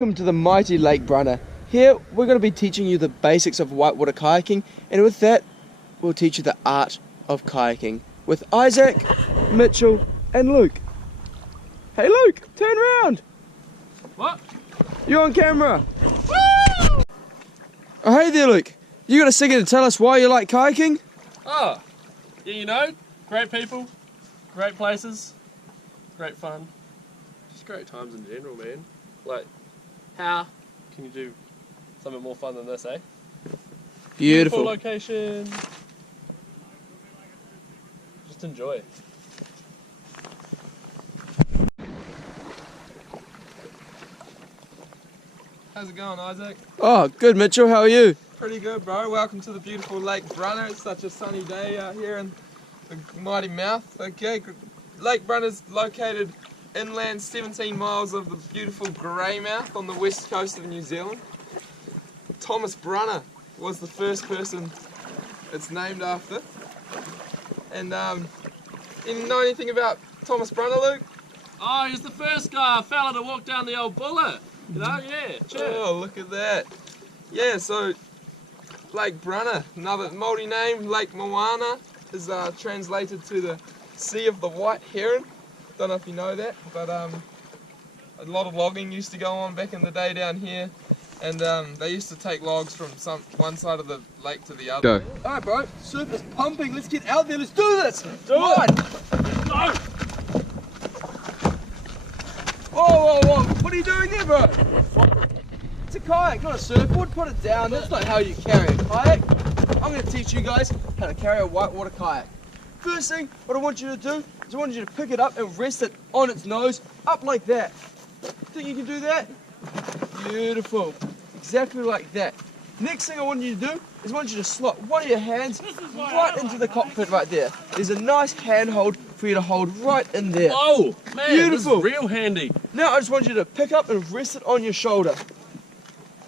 Welcome to the mighty Lake Brunner. Here we're going to be teaching you the basics of whitewater kayaking, and with that we'll teach you the art of kayaking with Isaac, Mitchell and Luke. Hey Luke, turn around! What? You're on camera! Woo! Oh, hey there Luke, you got a second to tell us why you like kayaking? Oh, yeah, you know, great people, great places, great fun, just great times in general, man. Like, how can you do something more fun than this, eh? Beautiful. Location. Just enjoy. How's it going, Isaac? Oh, good Mitchell, how are you? Pretty good, bro. Welcome to the beautiful Lake Brunner. It's such a sunny day out here in the mighty mouth. Okay, Lake Brunner's located inland 17 miles of the beautiful Greymouth on the west coast of New Zealand. Thomas Brunner was the first person it's named after. And you know anything about Thomas Brunner, Luke? Oh, he's the first fella to walk down the old bullet. You know, yeah, sure. Oh, look at that. Yeah, so Lake Brunner, another Māori name, Lake Moana, is translated to the Sea of the White Heron. Don't know if you know that, but a lot of logging used to go on back in the day down here, and they used to take logs from one side of the lake to the other. Go. Alright bro, surf is pumping, let's get out there, let's do this! Do it! Go! Whoa, whoa, whoa, what are you doing there bro? It's a kayak, not a surfboard, put it down, that's not how you carry a kayak. I'm going to teach you guys how to carry a whitewater kayak. First thing, what I want you to do is I want you to pick it up and rest it on its nose, up like that. Think you can do that? Beautiful. Exactly like that. Next thing I want you to do is I want you to slot one of your hands right into the cockpit right there. There's a nice handhold for you to hold right in there. Oh, man, beautiful. This is real handy. Now I just want you to pick up and rest it on your shoulder.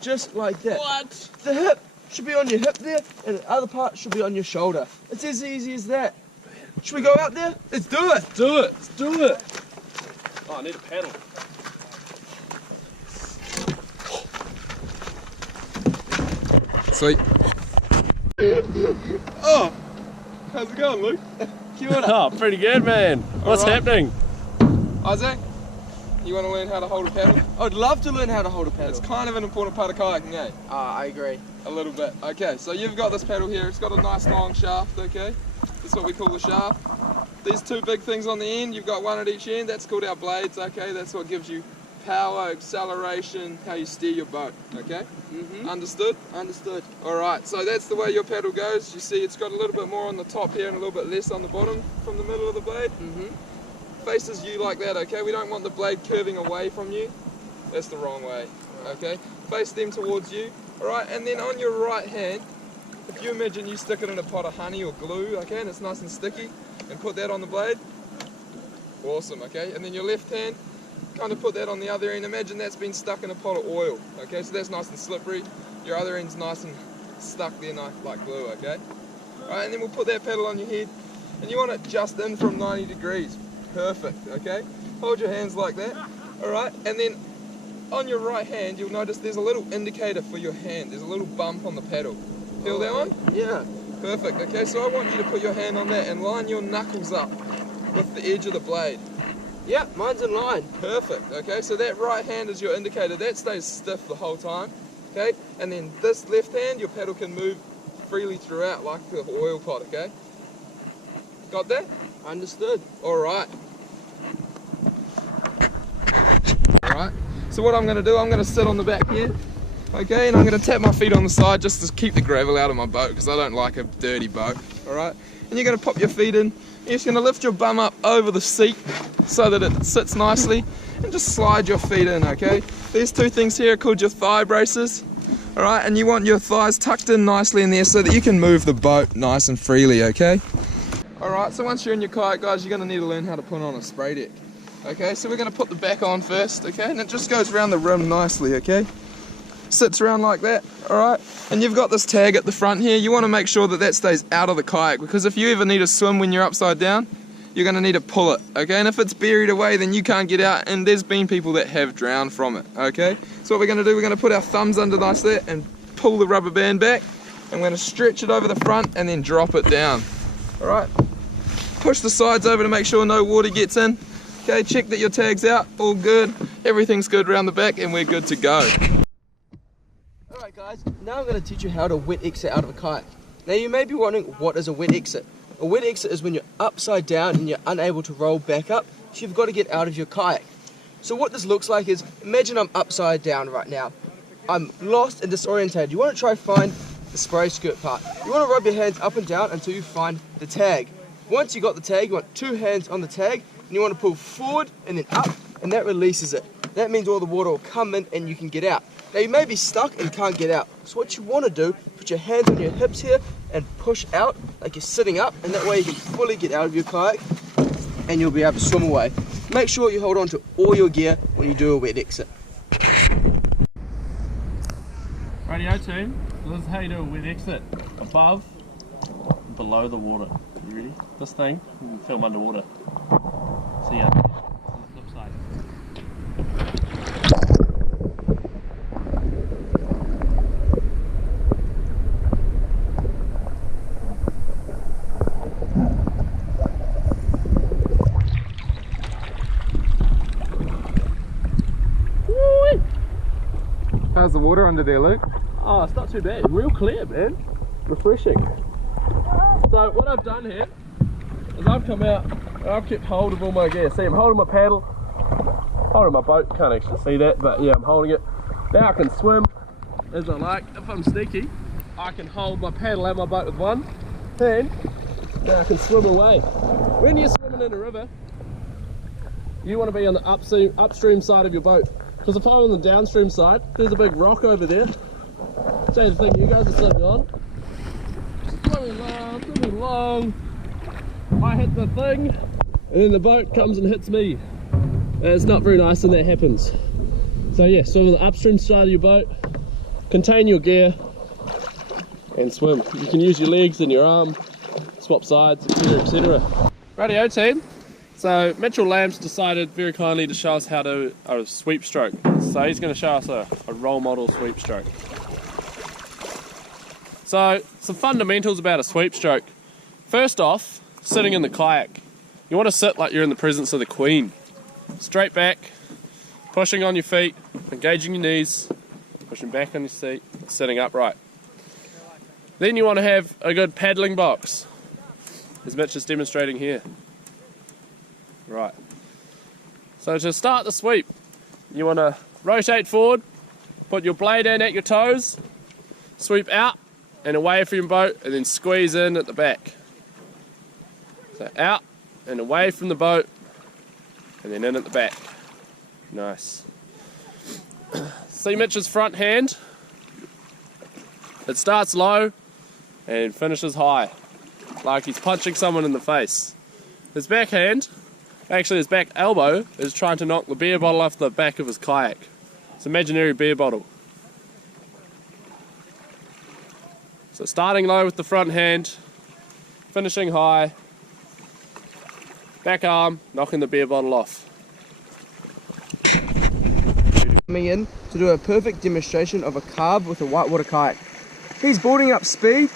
Just like that. What? The hip should be on your hip there, and the other part should be on your shoulder. It's as easy as that. Should we go out there? Let's do it! Let's do it! Let's do it! Oh, I need a paddle. Sweet. Oh! How's it going, Luke? Oh, pretty good, man. What's happening? Isaac, you want to learn how to hold a paddle? I'd love to learn how to hold a paddle. It's kind of an important part of kayaking, eh? I agree. A little bit. Okay, so you've got this paddle here. It's got a nice long shaft, okay? That's what we call the shaft. These two big things on the end, you've got one at each end. That's called our blades, okay? That's what gives you power, acceleration, how you steer your boat, okay? Understood? Understood. Alright, so that's the way your paddle goes. You see it's got a little bit more on the top here and a little bit less on the bottom from the middle of the blade. Faces you like that, okay? We don't want the blade curving away from you. That's the wrong way, okay? Face them towards you, alright? And then on your right hand, if you imagine you stick it in a pot of honey or glue, okay, and it's nice and sticky, and put that on the blade, awesome, okay? And then your left hand, kind of put that on the other end. Imagine that's been stuck in a pot of oil, okay? So that's nice and slippery. Your other end's nice and stuck there like glue, okay? Alright, and then we'll put that paddle on your head, and you want it just in from 90 degrees. Perfect, okay? Hold your hands like that, alright? And then on your right hand, you'll notice there's a little indicator for your hand. There's a little bump on the paddle. Feel that one? Yeah. Perfect, okay? So I want you to put your hand on that and line your knuckles up with the edge of the blade. Yeah, mine's in line. Perfect, okay? So that right hand is your indicator. That stays stiff the whole time, okay? And then this left hand, your paddle can move freely throughout like the oil pot, okay? Got that? Understood. Alright. Alright. So what I'm going to do, I'm going to sit on the back here, okay, and I'm going to tap my feet on the side just to keep the gravel out of my boat because I don't like a dirty boat, alright? And you're going to pop your feet in, you're just going to lift your bum up over the seat so that it sits nicely and just slide your feet in, okay? These two things here are called your thigh braces, alright, and you want your thighs tucked in nicely in there so that you can move the boat nice and freely, okay? Alright, so once you're in your kayak, guys, you're going to need to learn how to put on a spray deck. Okay, so we're going to put the back on first, okay, and it just goes around the rim nicely, okay? Sits around like that, alright? And you've got this tag at the front here. You want to make sure that that stays out of the kayak because if you ever need to swim when you're upside down, you're going to need to pull it, okay? And if it's buried away, then you can't get out, and there's been people that have drowned from it, okay? So what we're going to do, we're going to put our thumbs under there and pull the rubber band back, and we're going to stretch it over the front and then drop it down. Alright, push the sides over to make sure no water gets in. Okay, check that your tag's out, all good, everything's good around the back, and we're good to go. Alright guys, now I'm going to teach you how to wet exit out of a kayak. Now you may be wondering, what is a wet exit? A wet exit is when you're upside down and you're unable to roll back up, so you've got to get out of your kayak. So what this looks like is, imagine I'm upside down right now. I'm lost and disorientated. You want to try find the spray skirt part. You want to rub your hands up and down until you find the tag. Once you got the tag, you want 2 hands on the tag, and you want to pull forward and then up, and that releases it. That means all the water will come in and you can get out. Now you may be stuck and can't get out. So what you want to do, put your hands on your hips here and push out like you're sitting up, and that way you can fully get out of your kayak and you'll be able to swim away. Make sure you hold on to all your gear when you do a wet exit. Radio team, so this is how you do a wet exit. Above and below the water. You ready? This thing, you can film underwater. See ya. Flip side. How's the water under there, Luke? Oh, it's not too bad. Real clear, man. Refreshing. So what I've done here is I've come out and I've kept hold of all my gear. See, I'm holding my paddle, holding my boat. Can't actually see that, but yeah, I'm holding it. Now I can swim as I like. If I'm sneaky, I can hold my paddle and my boat with one hand. Now I can swim away. When you're swimming in a river, you want to be on the upstream side of your boat. Because if I'm on the downstream side, there's a big rock over there. Same thing you guys are sitting on. Swimming long. I hit the thing, and then the boat comes and hits me. And it's not very nice when that happens. So yeah, swim on the upstream side of your boat, contain your gear, and swim. You can use your legs and your arm, swap sides, etc, etc. Radio team. So Mitchell Lamb's decided very kindly to show us how to a sweep stroke. So he's going to show us a role model sweep stroke. So some fundamentals about a sweep stroke. First off, sitting in the kayak. You want to sit like you're in the presence of the Queen. Straight back, pushing on your feet, engaging your knees, pushing back on your seat, sitting upright. Then you want to have a good paddling box, as Mitch is demonstrating here. Right, so to start the sweep, you want to rotate forward, put your blade in at your toes, sweep out and away from your boat, and then squeeze in at the back. So out and away from the boat, and then in at the back. Nice. See Mitch's front hand? It starts low and finishes high, like he's punching someone in the face. His backhand, actually his back elbow, is trying to knock the beer bottle off the back of his kayak. It's an imaginary beer bottle. So starting low with the front hand, finishing high, back arm, knocking the beer bottle off. Coming in to do a perfect demonstration of a carb with a whitewater kayak. He's building up speed,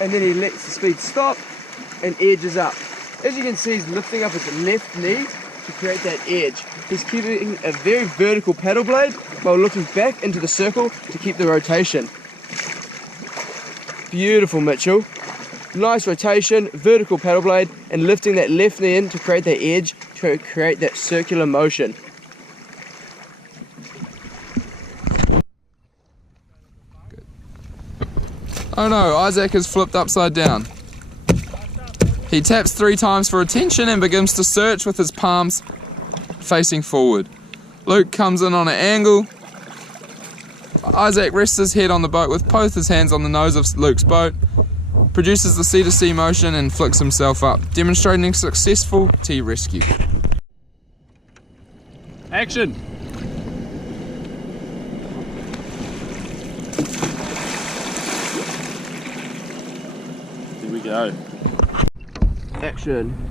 and then he lets the speed stop and edges up. As you can see, he's lifting up his left knee to create that edge. He's keeping a very vertical paddle blade while looking back into the circle to keep the rotation. Beautiful, Mitchell. Nice rotation, vertical paddle blade, and lifting that left knee in to create that edge, to create that circular motion. Oh no, Isaac is flipped upside down. He taps 3 times for attention and begins to search with his palms facing forward. Luke comes in on an angle. Isaac rests his head on the boat with both his hands on the nose of Luke's boat, produces the C-to-C motion and flicks himself up, demonstrating successful T-rescue. Action! Here we go. Action.